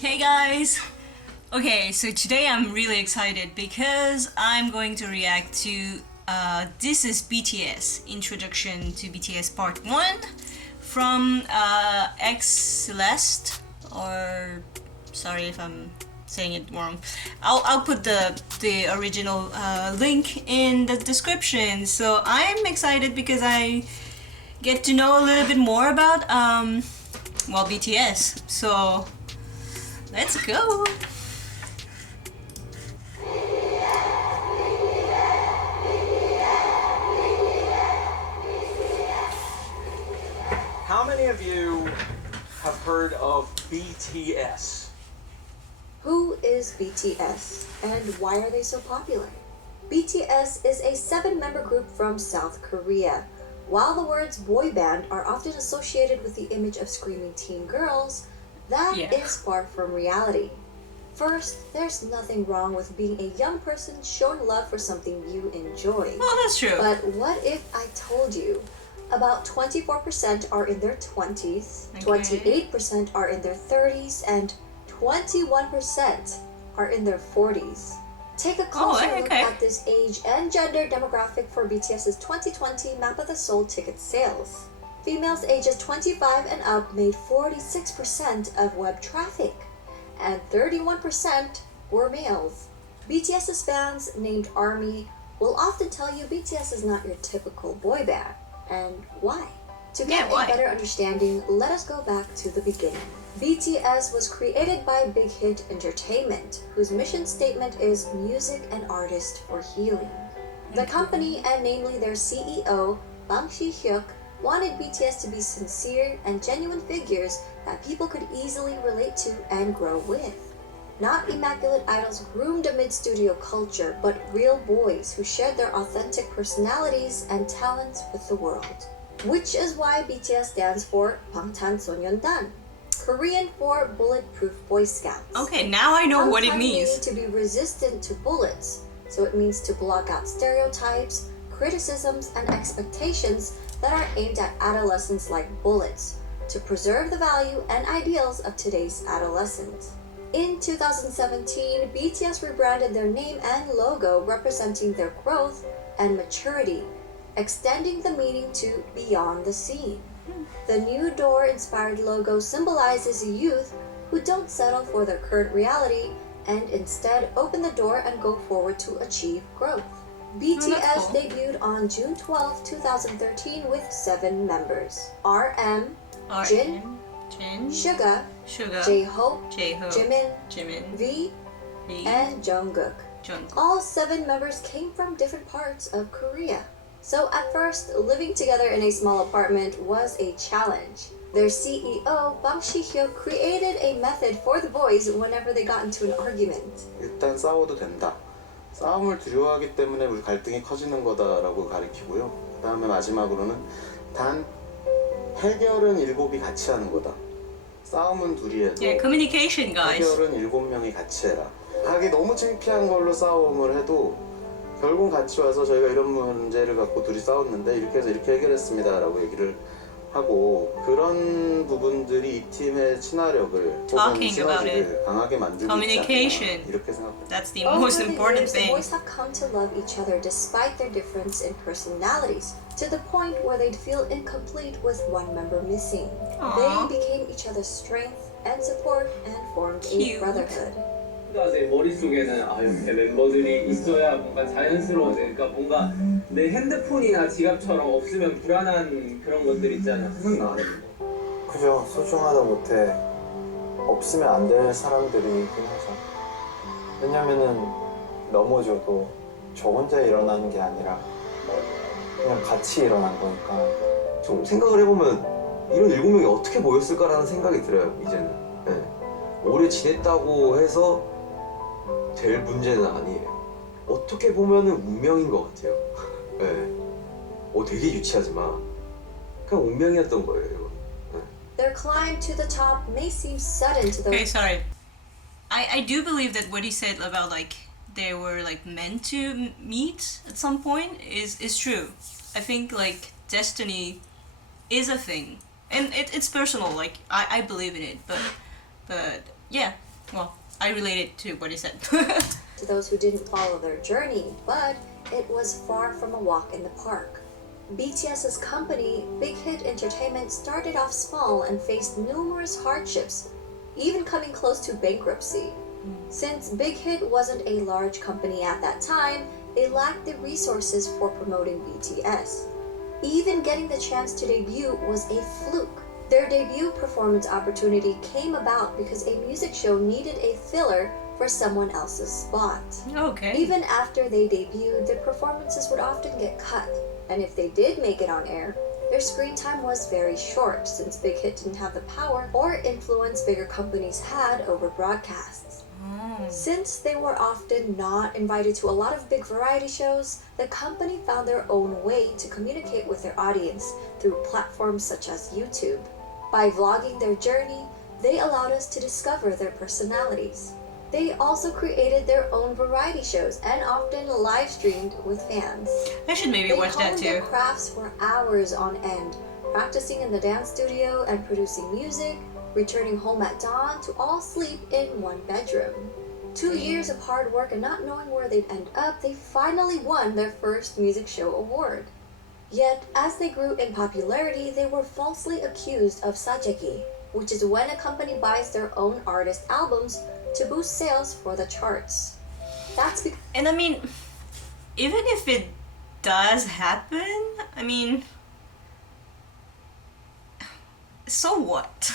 Hey guys! Okay, so today I'm really excited because I'm going to react to This is BTS Introduction to BTS Part 1 from X Celeste, or sorry if I'm saying it wrong. I'll put the original link in the description. So I'm excited because I get to know a little bit more about well, BTS. So let's go. How many of you have heard of BTS? Who is BTS and why are they so popular? BTS is a 7-member group from South Korea. While the words boy band are often associated with the image of screaming teen girls, that is far from reality. First, there's nothing wrong with being a young person showing love for something you enjoy. Oh, that's true. But what if I told you about 24% are in their 20s, 28% are in their 30s, and 21% are in their 40s. Take a closer look at this age and gender demographic for BTS's 2020 Map of the Soul ticket sales. Females ages 25 and up made 46% of web traffic, and 31% were males. BTS's fans, named ARMY, will often tell you BTS is not your typical boy band. And why? To get a better understanding, let us go back to the beginning. BTS was created by Big Hit Entertainment, whose mission statement is music and artists for healing. The company, and namely their CEO, Bang Si-hyuk, wanted BTS to be sincere and genuine figures that people could easily relate to and grow with. Not immaculate idols groomed amid studio culture, but real boys who shared their authentic personalities and talents with the world. Which is why BTS stands for 방탄소년단, Korean for Bulletproof Boy Scouts. Okay, now I know what it means. To be resistant to bullets, so it means to block out stereotypes, criticisms, and expectations that are aimed at adolescents like bullets, to preserve the value and ideals of today's adolescents. In 2017, BTS rebranded their name and logo representing their growth and maturity, extending the meaning to beyond the scene. The new door-inspired logo symbolizes youth who don't settle for their current reality and instead open the door and go forward to achieve growth. BTS debuted on June 12, 2013 with 7 members: RM, Jin, Suga, J-Hope, Jimin, V, and Jungkook. All 7 members came from different parts of Korea. So at first, living together in a small apartment was a challenge. Their CEO, Bang Si-hyuk, created a method for the boys whenever they got into an argument. 일단 싸워도 된다. 싸움을 두려워하기 때문에 우리 갈등이 커지는 거다라고 가리키고요. 그 다음에 마지막으로는 단 해결은 7이 같이 하는 거다. 싸움은 둘이 해도 communication, guys. 해결은 7명이 같이 해라. 하기 너무 창피한 걸로 싸움을 해도 결국 같이 와서 저희가 이런 문제를 갖고 둘이 싸웠는데 이렇게 해서 이렇게 해결했습니다 라고 얘기를 하고, 그런 부분들이 이 팀의 친화력을 혹은 시너지를 강하게 만들고 있지 않나 이렇게 생각합니다. That's the most important thing. The boys have come to love each other despite their difference in personalities, to the point where they'd feel incomplete with one member missing. They became each other's strength and support and formed a brotherhood. 제 머릿속에는 이렇게 멤버들이 있어야 뭔가 자연스러워. 그러니까 뭔가 내 핸드폰이나 지갑처럼 없으면 불안한 그런 것들 있잖아. 생각나. 그죠. 소중하다 못해 없으면 안 될 사람들이긴 하죠. 왜냐면은 넘어져도 저 혼자 일어나는 게 아니라 그냥 같이 일어난 거니까. 좀 생각을 해보면 이런 7명이 어떻게 모였을까라는 생각이 들어요, 이제는. 네. 오래 지냈다고 해서 될 문제는 아니에요. 어떻게 보면은 운명인 것 같아요. 네. 되게 유치하지만 그냥 운명이었던 거예요, 이건. 네. Their climb to the top may seem sudden to those. Okay, sorry. I do believe that what he said about like they were like meant to meet at some point is true. I think like destiny is a thing, and it's personal. Like I believe in it, but yeah, Well, I related to what you said. To those who didn't follow their journey, but it was far from a walk in the park. BTS's company, Big Hit Entertainment, started off small and faced numerous hardships, even coming close to bankruptcy. Since Big Hit wasn't a large company at that time, they lacked the resources for promoting BTS. Even getting the chance to debut was a fluke. Their debut performance opportunity came about because a music show needed a filler for someone else's spot. Okay. Even after they debuted, their performances would often get cut, and if they did make it on air, their screen time was very short since Big Hit didn't have the power or influence bigger companies had over broadcasts. Since they were often not invited to a lot of big variety shows, the company found their own way to communicate with their audience through platforms such as YouTube. By vlogging their journey, they allowed us to discover their personalities. They also created their own variety shows and often live streamed with fans. I should maybe They watch that honed their too. crafts for hours on end, practicing in the dance studio and producing music, returning home at dawn to all sleep in one bedroom. 2 years of hard work and not knowing where they'd end up, they finally won their first music show award. Yet, as they grew in popularity, they were falsely accused of sajegi, which is when a company buys their own artist albums to boost sales for the charts. That's because And I mean, even if it does happen, I mean, so what?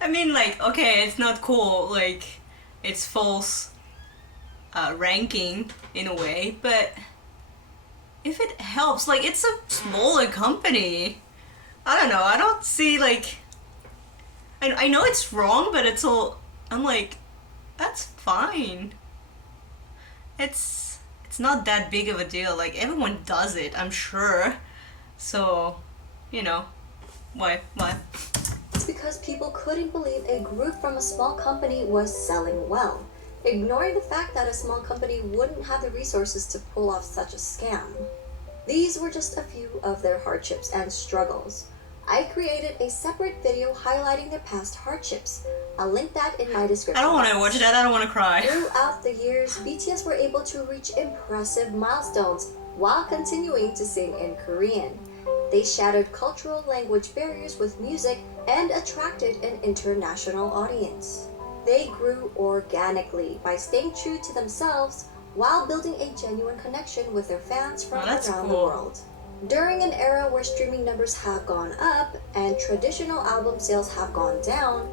I mean, like, okay, it's not cool, like, it's false ranking in a way, but if it helps, like, it's a smaller company. I don't know, I don't see, like, I know it's wrong, but it's all, I'm like, that's fine. It's not that big of a deal, like, everyone does it, I'm sure. So, you know, why? It's because people couldn't believe a group from a small company was selling well, ignoring the fact that a small company wouldn't have the resources to pull off such a scam. These were just a few of their hardships and struggles. I created a separate video highlighting their past hardships. I'll link that in my description. I don't want to box. watch that, I don't want to cry. Throughout the years, BTS were able to reach impressive milestones while continuing to sing in Korean. They shattered cultural language barriers with music and attracted an international audience. They grew organically by staying true to themselves while building a genuine connection with their fans from that's around the cool. world. During an era where streaming numbers have gone up and traditional album sales have gone down,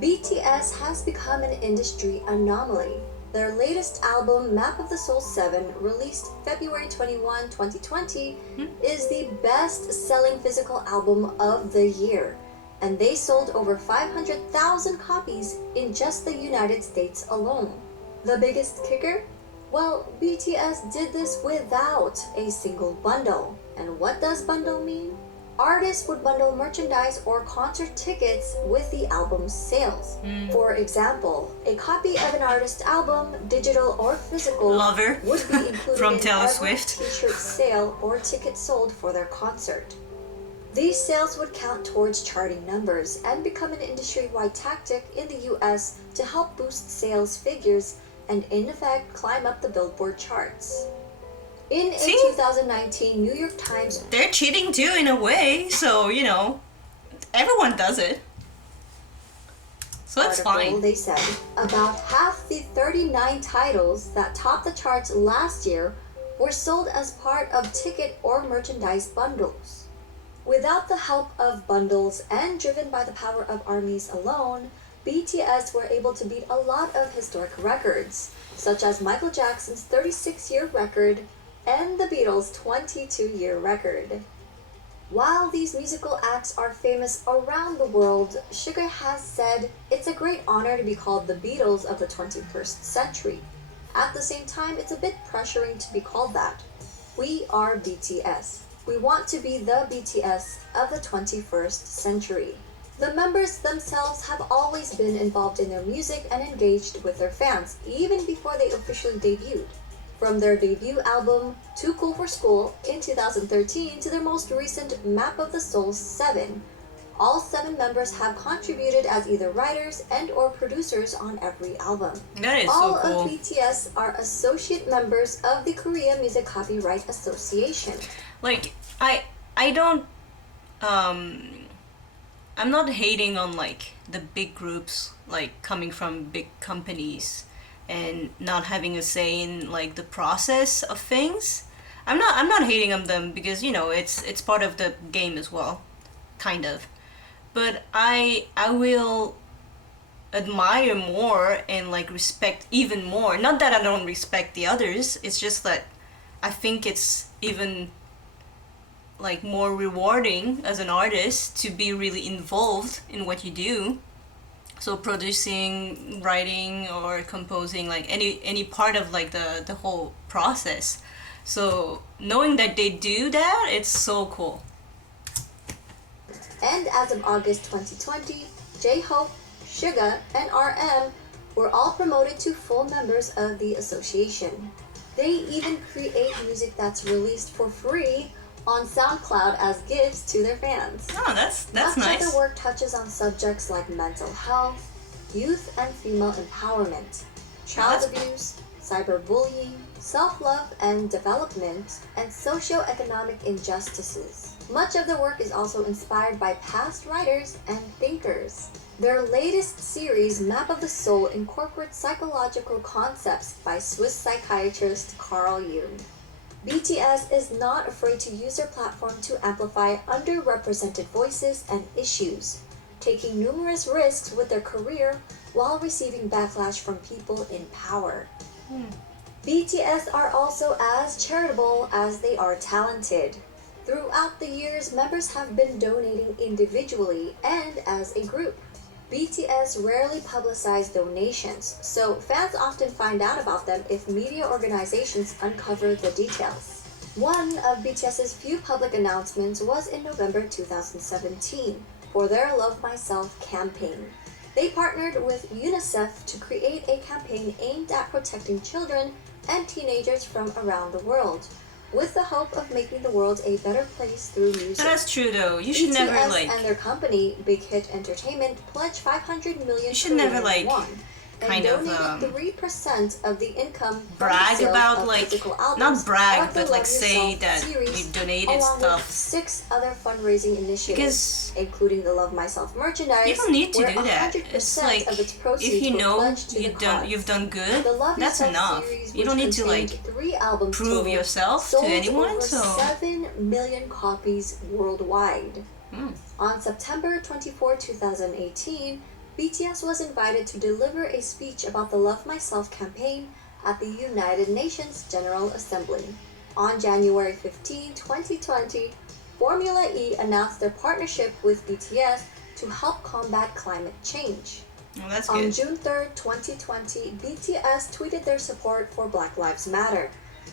BTS has become an industry anomaly. Their latest album, Map of the Soul 7, released February 21, 2020, is the best-selling physical album of the year, and they sold over 500,000 copies in just the United States alone. The biggest kicker? Well, BTS did this without a single bundle. And what does bundle mean? Artists would bundle merchandise or concert tickets with the album's sales. For example, a copy of an artist's album, digital or physical, Lover would be included from in Taylor every Swift. t-shirt sale or ticket sold for their concert. These sales would count towards charting numbers and become an industry-wide tactic in the US to help boost sales figures and in effect climb up the Billboard charts. In a See? 2019 New York Times They're cheating too in a way, so, you know, everyone does it. So that's article, fine. they said about half the 39 titles that topped the charts last year were sold as part of ticket or merchandise bundles. Without the help of bundles and driven by the power of ARMYs alone, BTS were able to beat a lot of historic records, such as Michael Jackson's 36-year record and the Beatles' 22-year record. While these musical acts are famous around the world, Sugar has said it's a great honor to be called the Beatles of the 21st century. At the same time, it's a bit pressuring to be called that. We are BTS. We want to be the BTS of the 21st century. The members themselves have always been involved in their music and engaged with their fans, even before they officially debuted. From their debut album, Too Cool for School, in 2013 to their most recent Map of the Soul 7, All 7 members have contributed as either writers and or producers on every album. That is All so cool. of BTS are associate members of the Korea Music Copyright Association. Like I don't I'm not hating on like the big groups like coming from big companies and not having a say in like the process of things. I'm not hating on them because you know it's part of the game as well, kind of. But I will admire more and like respect even more. Not that I don't respect the others, it's just that I think it's even like more rewarding as an artist to be really involved in what you do. So producing, writing or composing, like any part of like the whole process. So knowing that they do that, it's so cool. And as of August 2020, J-Hope, Suga, and RM were all promoted to full members of the association. They even create music that's released for free on SoundCloud as gifts to their fans. Oh, that's Much nice. of their work touches on subjects like mental health, youth and female empowerment, child that's abuse, cyberbullying, self-love and development, and socio-economic injustices. Much of the work is also inspired by past writers and thinkers. Their latest series, Map of the Soul, incorporates psychological concepts by Swiss psychiatrist Carl Jung. BTS is not afraid to use their platform to amplify underrepresented voices and issues, taking numerous risks with their career while receiving backlash from people in power. BTS are also as charitable as they are talented. Throughout the years, members have been donating individually and as a group. BTS rarely publicize donations, so fans often find out about them if media organizations uncover the details. One of BTS's few public announcements was in November 2017 for their Love Myself campaign. They partnered with UNICEF to create a campaign aimed at protecting children and teenagers from around the world, with the hope of making the world a better place through music. That's true though. You should BTS never like and their company, Big Hit Entertainment, pledged 500 million You should never, Korean like, won and kind of, donated 3% of the income from brag the sales about of like physical albums not brag of the but like Love say Yourself that series, you donated along with stuff 6 other fundraising initiatives, because including the Love Myself merchandise. you don't need to where do that. 100% It's like of its proceeds if you were know pledged to the cause. you've done good, The Love that's Yourself enough. series, You which don't need to contained like 3 albums prove total, yourself to sold anyone. over So 7 million copies worldwide. On September 24, 2018, BTS was invited to deliver a speech about the Love Myself campaign at the United Nations General Assembly. On January 15, 2020, Formula E announced their partnership with BTS to help combat climate change. well, that's On good. June 3, 2020, BTS tweeted their support for Black Lives Matter.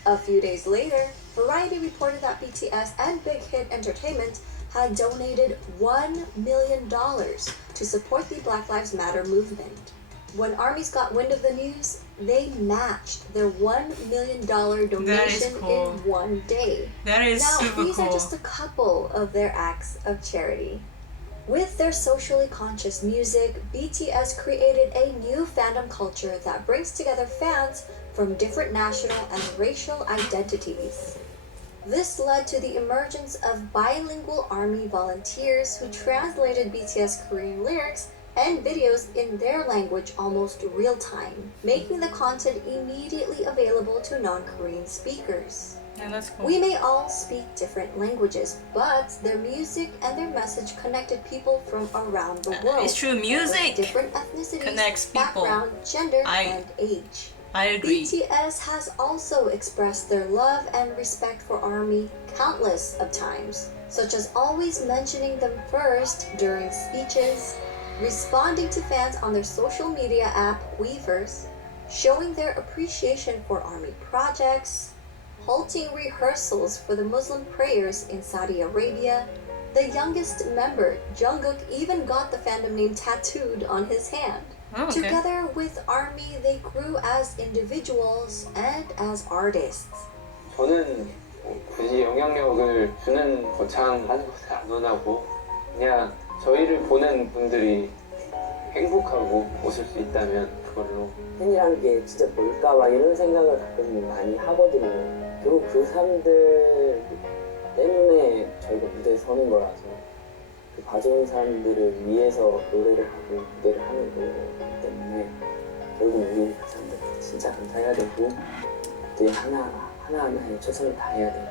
A few days later, Variety reported that BTS and Big Hit Entertainment had donated $1 million to support the Black Lives Matter movement. When ARMYs got wind of the news, they matched their $1 million donation cool. in one day. That is Now, super these cool. are just a couple of their acts of charity. With their socially conscious music, BTS created a new fandom culture that brings together fans from different national and racial identities. This led to the emergence of bilingual ARMY volunteers who translated BTS Korean lyrics and videos in their language almost real time, making the content immediately available to non-Korean speakers. Yeah, that's cool. We may all speak different languages, but their music and their message connected people from around the world. It's true. with Music different ethnicities, connects people. background, gender, I- and age. I agree. BTS has also expressed their love and respect for ARMY countless of times, such as always mentioning them first during speeches, responding to fans on their social media app Weverse, showing their appreciation for ARMY projects, halting rehearsals for the Muslim prayers in Saudi Arabia. The youngest member, Jungkook, even got the fandom name tattooed on his hand. Oh, okay. Together with ARMY, they grew as individuals and as artists. 저는 굳이 영향력을 주는 거창한 안 원하고 그냥 저희를 보는 분들이 행복하고 웃을 수 있다면 그걸로 팬이라는 게 진짜 뭘까 막 이런 생각을 가끔 많이 하거든요. 결국 그 사람들 때문에 저희가 무대에 서는 거라서 그 봐주는 사람들을 위해서 노래를 하고 무대를 하는 거기 때문에 결국 우리 그 사람들한테 진짜 감사해야 되고 무대 하나하나에 최선을 다해야 돼요.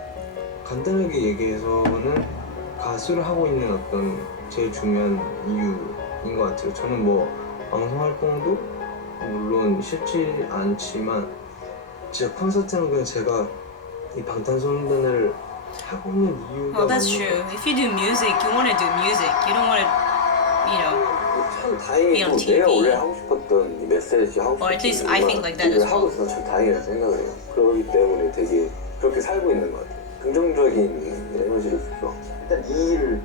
간단하게 얘기해서는 가수를 하고 있는 어떤 제일 중요한 이유인 것 같아요. 저는 뭐 방송 활동도 물론 쉽지 않지만 진짜 콘서트는 그냥 제가 이 방탄소년단을 하고 있는 이유가 Well, that's true. If you do music, you want to do music. You don't want to, you know. 참 다행이고 내가 원래 하고 싶었던 이 메시지 하고 Or at least 싶었던 I think like that as 일을 하고 well. 있어서 참 다행이라고 생각을 해요. 그러기 때문에 되게 그렇게 살고 있는 것 같아요. 긍정적인 에너지를 주죠. 일단 이 일을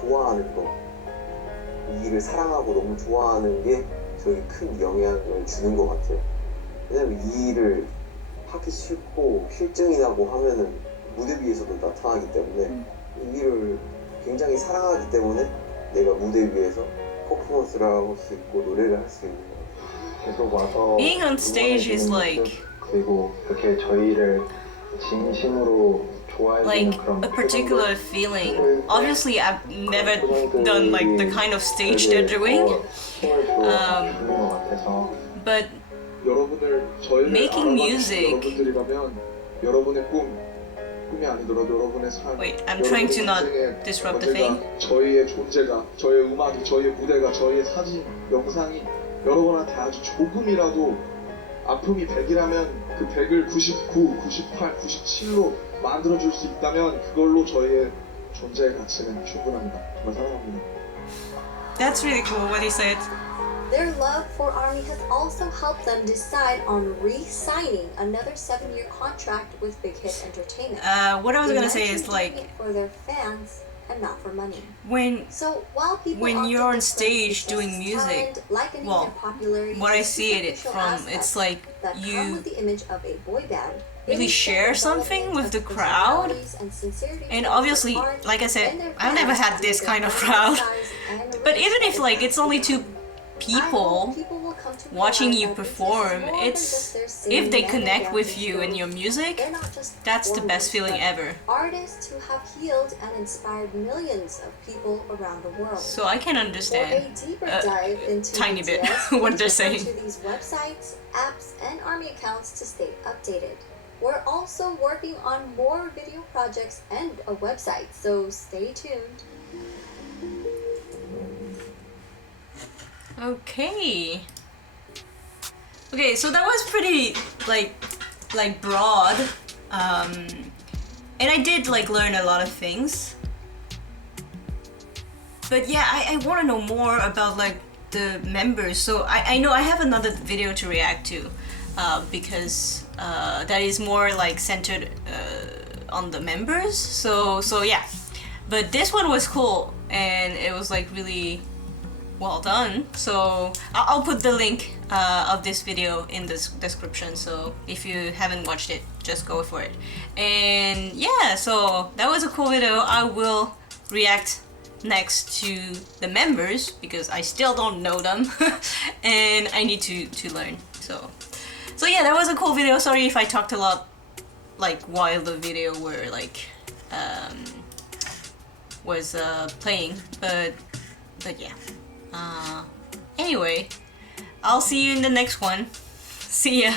좋아하는 거, 이 일을 사랑하고 너무 좋아하는 게 저에게 큰 영향을 주는 것 같아요. 왜냐면 이 일을 하기 싫고 실증이 나고 하면은 무대 위에서도 나타나기 때문에 이 일을 굉장히 사랑하기 때문에 내가 무대 위에서 퍼포먼스를 할 수 있고 노래를 할 수 있는 것 같아요. 계속 와서 Being on stage is like 그리고 그렇게 저희를 진심으로 좋아해주는 like 그런 a particular feeling. Obviously, I've never done like the kind of stage they're doing. But 여러분을 저희를 making 알아봐주신 music. 여러분들이라면 여러분의 꿈이 아니더라도 여러분의 삶, Wait, I'm trying to not 여러분의 disrupt the 존재가, thing. 저희의 존재가, 저희의 음악이, 저희의 무대가, 저희의 사진, 영상이 여러분한테 아주 조금이라도 아픔이 100이라면 그 100을 99, 98, 97로 만들어줄 수 있다면 그걸로 저희의 존재의 가치는 충분합니다. 정말 사랑합니다. That's really cool what he said. Their love for ARMY has also helped them decide on re-signing another 7-year contract with Big Hit Entertainment. What I was They gonna say mentioned is doing like it for their fans and not for money. when So while people when often you're on differ stage in doing BTS's music, talent, likening well, their popularity what I to see it superficial from, aspects it's like that come you with the image of a boy band, really it is share the something development with the of crowd. personalities and sincerity And towards obviously, their art like I said, and their I've never fans had this to kind of their crowd. size and But even if respect like that it's only they 2 people will come to watching realize you that perform, BTS is more than it's just their if singing they and connect their with dancing you and skills. your music, They're not just that's the best performers, feeling but ever. artists who have healed and inspired millions of people around the world. So I can For understand a deeper dive into tiny bit BTS, what they're please refer saying. to these websites, apps, and ARMY accounts to stay updated. We're also working on more video projects and a website, so stay tuned. Okay. Okay, so that was pretty like broad, and I did like learn a lot of things. But yeah, I want to know more about like the members. So I know I have another video to react to, because that is more like centered on the members. So yeah, but this one was cool and it was like really well done. So I'll put the link of this video in the description, so if you haven't watched it, just go for it. And yeah, so that was a cool video. I will react next to the members because I still don't know them and I need to learn. So yeah, that was a cool video. Sorry if I talked a lot like while the video were like was playing, but yeah. Anyway, I'll see you in the next one. See ya.